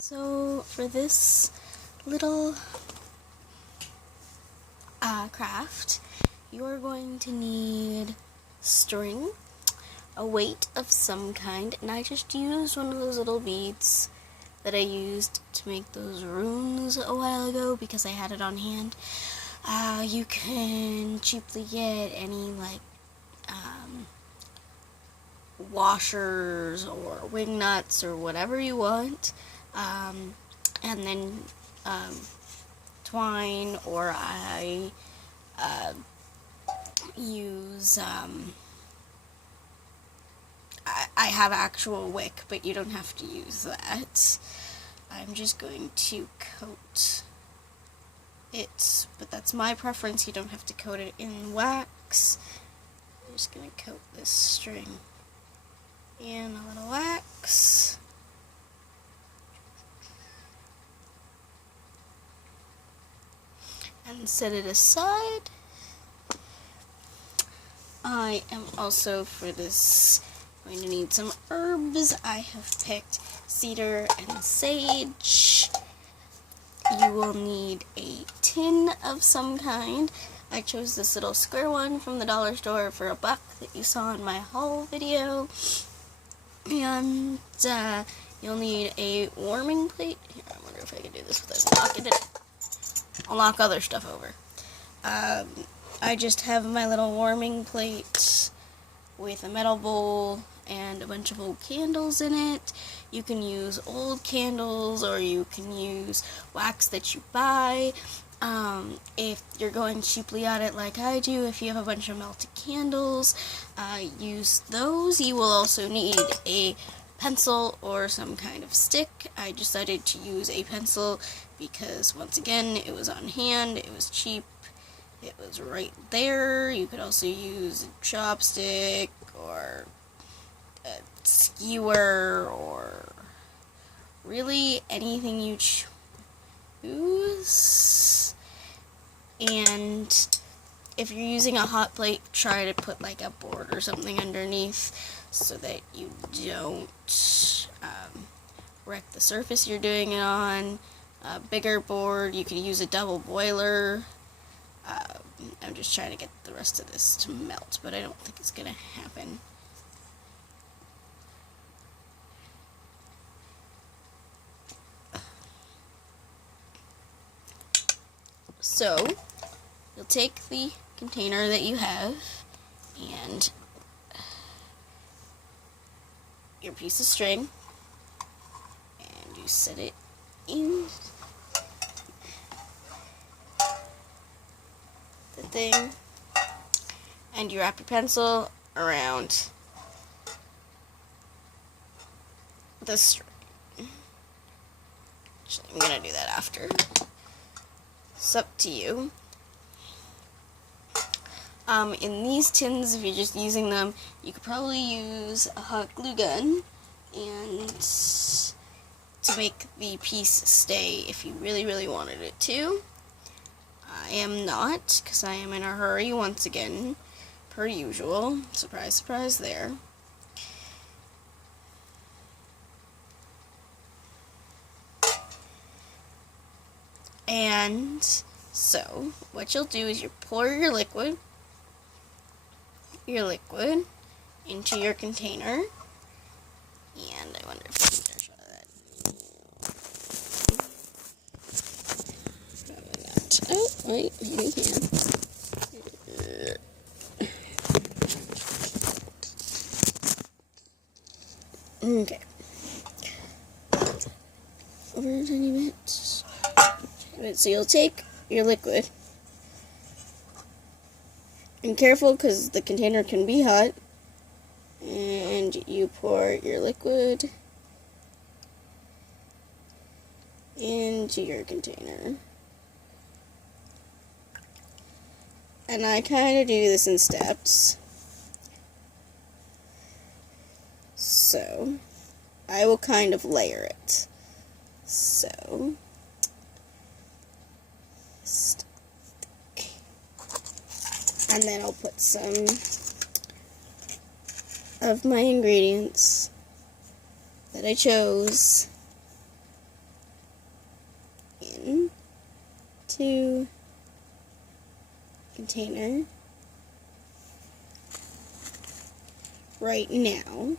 So for this little craft, you are going to need string, a weight of some kind, and I just used one of those little beads that I used to make those runes a while ago because I had it on hand. You can cheaply get any washers or wing nuts or whatever you want, and then twine, or I use I have actual wick, but you don't have to use that. I'm just going to coat it, but that's my preference. You don't have to coat it in wax. I'm just going to coat this string in a little wax. And set it aside. I am also, for this, going to need some herbs. I have picked cedar and sage. You will need a tin of some kind. I chose this little square one from the dollar store for $1 that you saw in my haul video. And you'll need a warming plate. Here, I wonder if I can do this without knocking it. I'll knock other stuff over. I just have my little warming plate with a metal bowl and a bunch of old candles in it. You can use old candles, or you can use wax that you buy. If you're going cheaply at it like I do, if you have a bunch of melted candles, use those. You will also need a pencil or some kind of stick. I decided to use a pencil because, once again, it was on hand, it was cheap, it was right there. You could also use a chopstick or a skewer or really anything you choose. And if you're using a hot plate, try to put like a board or something underneath so that you don't wreck the surface you're doing it on. A bigger board, you could use a double boiler. I'm just trying to get the rest of this to melt, but I don't think it's going to happen. So, you'll take the container that you have and your piece of string, and you set it in the thing, and you wrap your pencil around the string. Actually, I'm gonna do that after. It's up to you. In these tins, if you're just using them, you could probably use a hot glue gun and to make the piece stay if you really, really wanted it to. I am not, because I am in a hurry once again, per usual. Surprise, surprise there. And so, what you'll do is you pour your liquid into your container. And I wonder if I can get a shot of that. Probably not. Oh, wait, maybe you can. Okay. Over a tiny bit. So you'll take your liquid. And careful, because the container can be hot. And you pour your liquid into your container. And I kind of do this in steps. So, I will kind of layer it. So, and then I'll put some of my ingredients that I chose into container right now.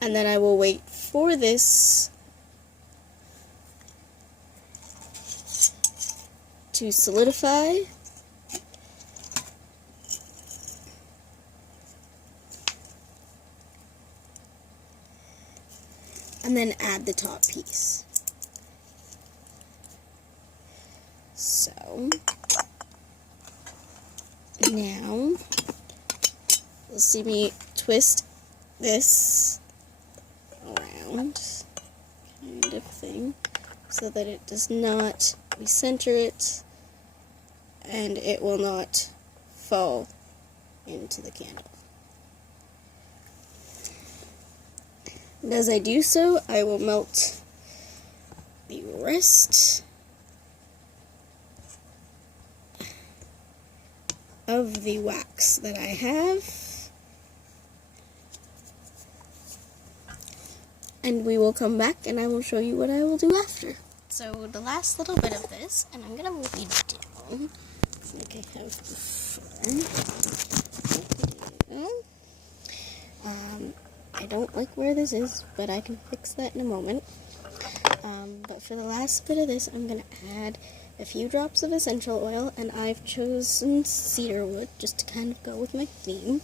And then I will wait for this to solidify. And then add the top piece. So, now, you'll see me twist this around, kind of thing, so that it does not recenter it, and it will not fall into the candle. And as I do so, I will melt the rest of the wax that I have, and we will come back and I will show you what I will do after. So the last little bit of this, and I'm going to move you down like I have before. I don't like where this is, but I can fix that in a moment. But for the last bit of this, I'm going to add a few drops of essential oil, and I've chosen cedar wood just to kind of go with my theme.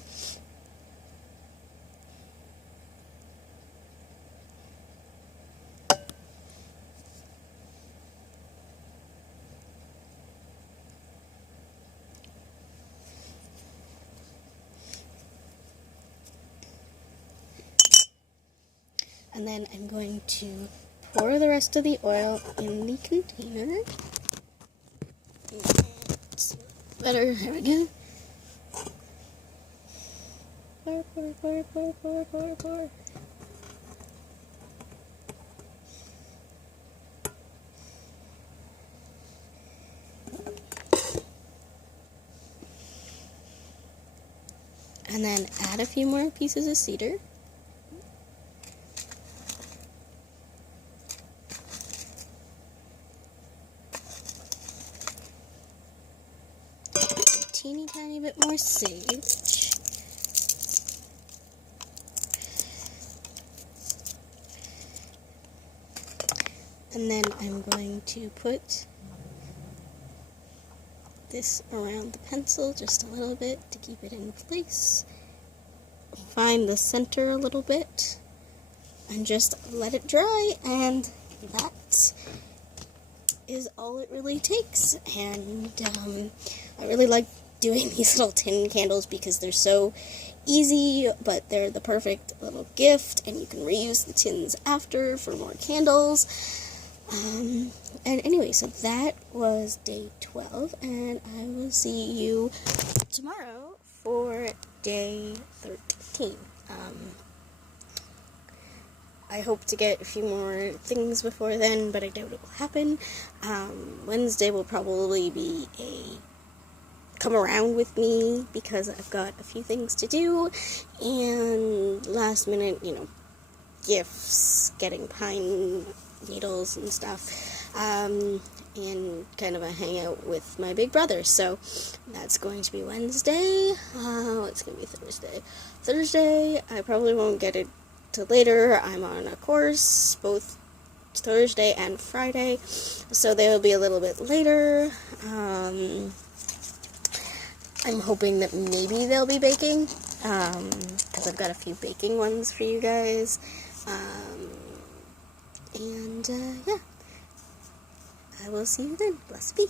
And then I'm going to pour the rest of the oil in the container. It's better, here we go. Pour, pour, pour, pour, pour, pour, pour. And then add a few more pieces of cedar. Teeny tiny bit more sage. And then I'm going to put this around the pencil just a little bit to keep it in place. Find the center a little bit and just let it dry, and that is all it really takes. And I really like doing these little tin candles because they're so easy, but they're the perfect little gift, and you can reuse the tins after for more candles. And anyway, so that was day 12, and I will see you tomorrow for day 13. I hope to get a few more things before then, but I doubt it will happen. Wednesday will probably be come around with me because I've got a few things to do, and last minute, gifts, getting pine needles and stuff, and kind of a hangout with my big brother. So that's going to be Wednesday. It's going to be Thursday. Thursday, I probably won't get it till later. I'm on a course both Thursday and Friday, so they will be a little bit later. I'm hoping that maybe they'll be baking, because I've got a few baking ones for you guys. Yeah, I will see you then. Blessed be.